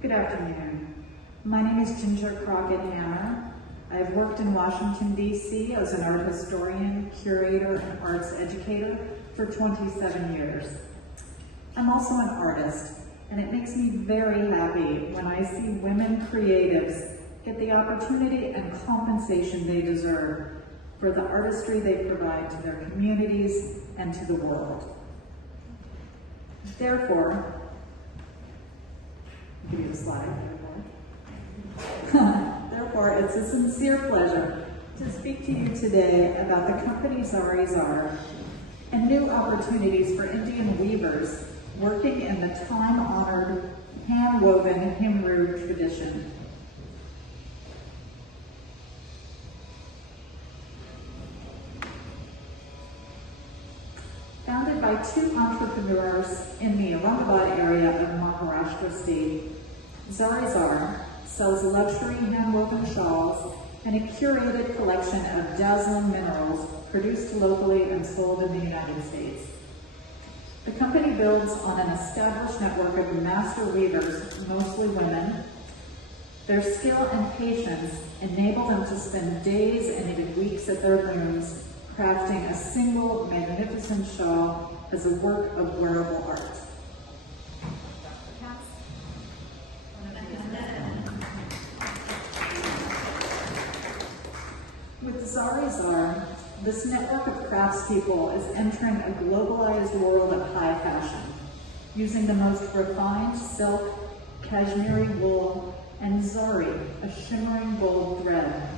Good afternoon. My name is Ginger Crockett-Hammer. I've worked in Washington, D.C. as an art historian, curator, and arts educator for 27 years. I'm also an artist, and it makes me very happy when I see women creatives get the opportunity and compensation they deserve for the artistry they provide to their communities and to the world. Therefore, I'll give you the slide. Therefore, it's a sincere pleasure to speak to you today about the company ZariZar and new opportunities for Indian weavers working in the time-honored hand-woven Himru tradition. Founded by two entrepreneurs in the Aurangabad area of Maharashtra state, ZariZar sells luxury hand-woven shawls and a curated collection of dazzling minerals produced locally and sold in the United States. The company builds on an established network of master weavers, mostly women. Their skill and patience enable them to spend days and even weeks at their looms, crafting a single magnificent shawl as a work of wearable art. With ZariZar, this network of craftspeople is entering a globalized world of high fashion, using the most refined silk, cashmere wool, and zari, a shimmering gold thread,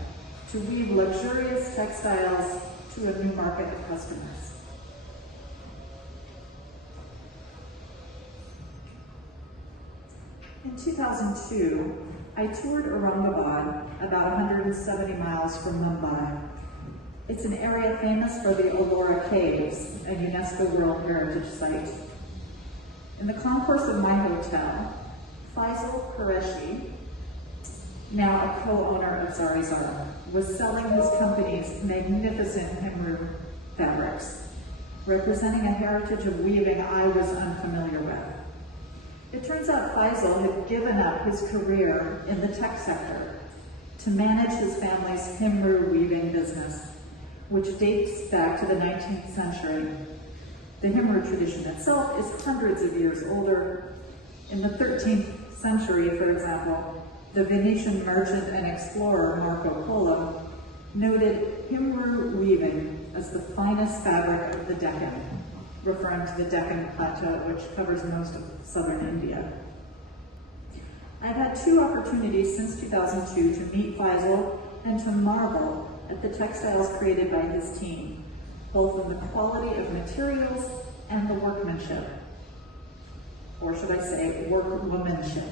to weave luxurious textiles to a new market of customers. In 2002, I toured Aurangabad, about 170 miles from Mumbai. It's an area famous for the Ellora Caves, a UNESCO World Heritage Site. In the concourse of my hotel, Faisal Qureshi, now a co-owner of ZariZar, was selling his company's magnificent Himru fabrics, representing a heritage of weaving I was unfamiliar with. It turns out Faisal had given up his career in the tech sector to manage his family's Himru weaving business, which dates back to the 19th century. The Himru tradition itself is hundreds of years older. In the 13th century, for example, the Venetian merchant and explorer Marco Polo noted Himru weaving as the finest fabric of the Deccan, referring to the Deccan Plateau, which covers most of southern India. I've had two opportunities since 2002 to meet Faisal and to marvel at the textiles created by his team, both in the quality of materials and the workmanship, or should I say, workwomanship.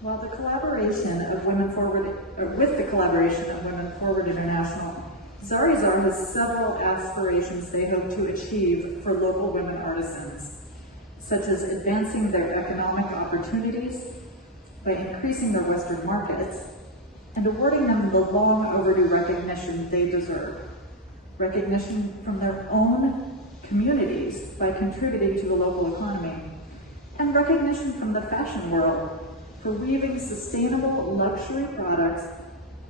While the collaboration of with the collaboration of Women Forward International, ZariZar has several aspirations they hope to achieve for local women artisans, such as advancing their economic opportunities by increasing their Western markets and awarding them the long overdue recognition they deserve. Recognition from their own communities by contributing to the local economy, and recognition from the fashion world for weaving sustainable luxury products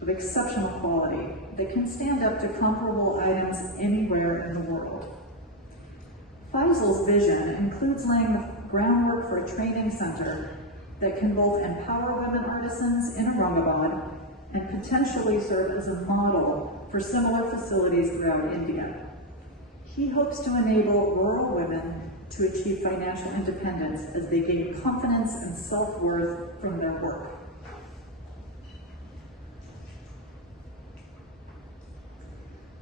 of exceptional quality that can stand up to comparable items anywhere in the world. Faisal's vision includes laying the groundwork for a training center that can both empower women artisans in Aurangabad and potentially serve as a model for similar facilities throughout India. He hopes to enable rural women to achieve financial independence as they gain confidence and self-worth from their work.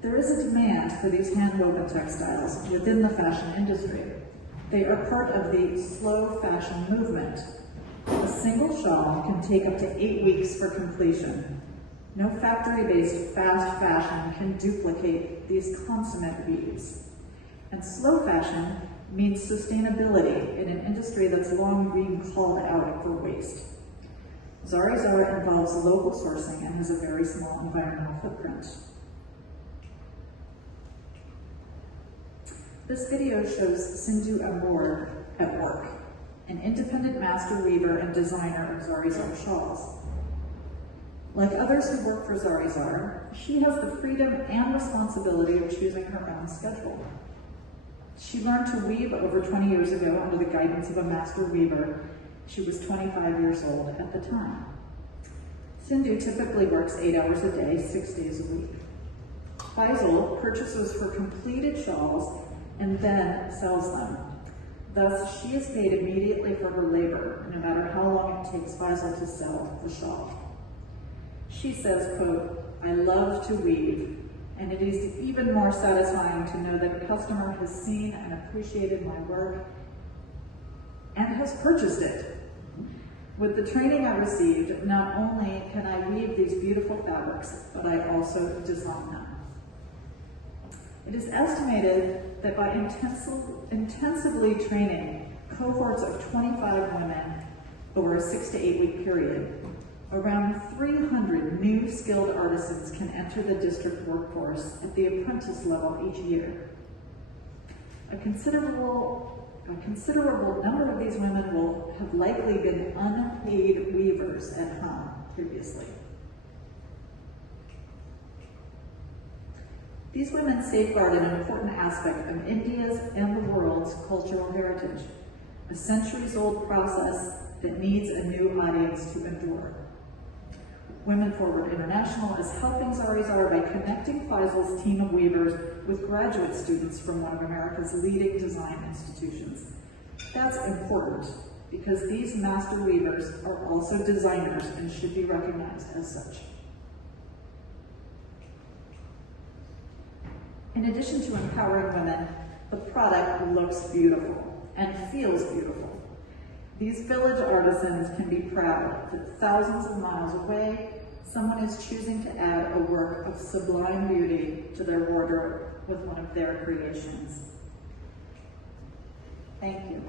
There is a demand for these hand-woven textiles within the fashion industry. They are part of the slow fashion movement. A single shawl can take up to 8 weeks for completion. No factory-based fast fashion can duplicate these consummate weaves. And slow fashion means sustainability in an industry that's long been called out for waste. ZariZar involves local sourcing and has a very small environmental footprint. This video shows Sindhu Amor at work. an independent master weaver and designer of ZariZar shawls. Like others who work for ZariZar, she has the freedom and responsibility of choosing her own schedule. She learned to weave over 20 years ago under the guidance of a master weaver. She was 25 years old at the time. Sindhu typically works 8 hours a day, 6 days a week. Faisal purchases her completed shawls and then sells them. Thus, she is paid immediately for her labor, no matter how long it takes Faisal to sell the shawl. She says, quote, "I love to weave, and it is even more satisfying to know that a customer has seen and appreciated my work and has purchased it. With the training I received, not only can I weave these beautiful fabrics, but I also design them." It is estimated that by intensively training cohorts of 25 women over a 6 to 8 week period, around 300 new skilled artisans can enter the district workforce at the apprentice level each year. A considerable number of these women will have likely been unpaid weavers at home previously. These women safeguard an important aspect of India's and the world's cultural heritage, a centuries-old process that needs a new audience to endure. Women Forward International is helping ZariZar by connecting Faisal's team of weavers with graduate students from one of America's leading design institutions. That's important because these master weavers are also designers and should be recognized as such. In addition to empowering women, the product looks beautiful and feels beautiful. These village artisans can be proud that thousands of miles away, someone is choosing to add a work of sublime beauty to their wardrobe with one of their creations. Thank you.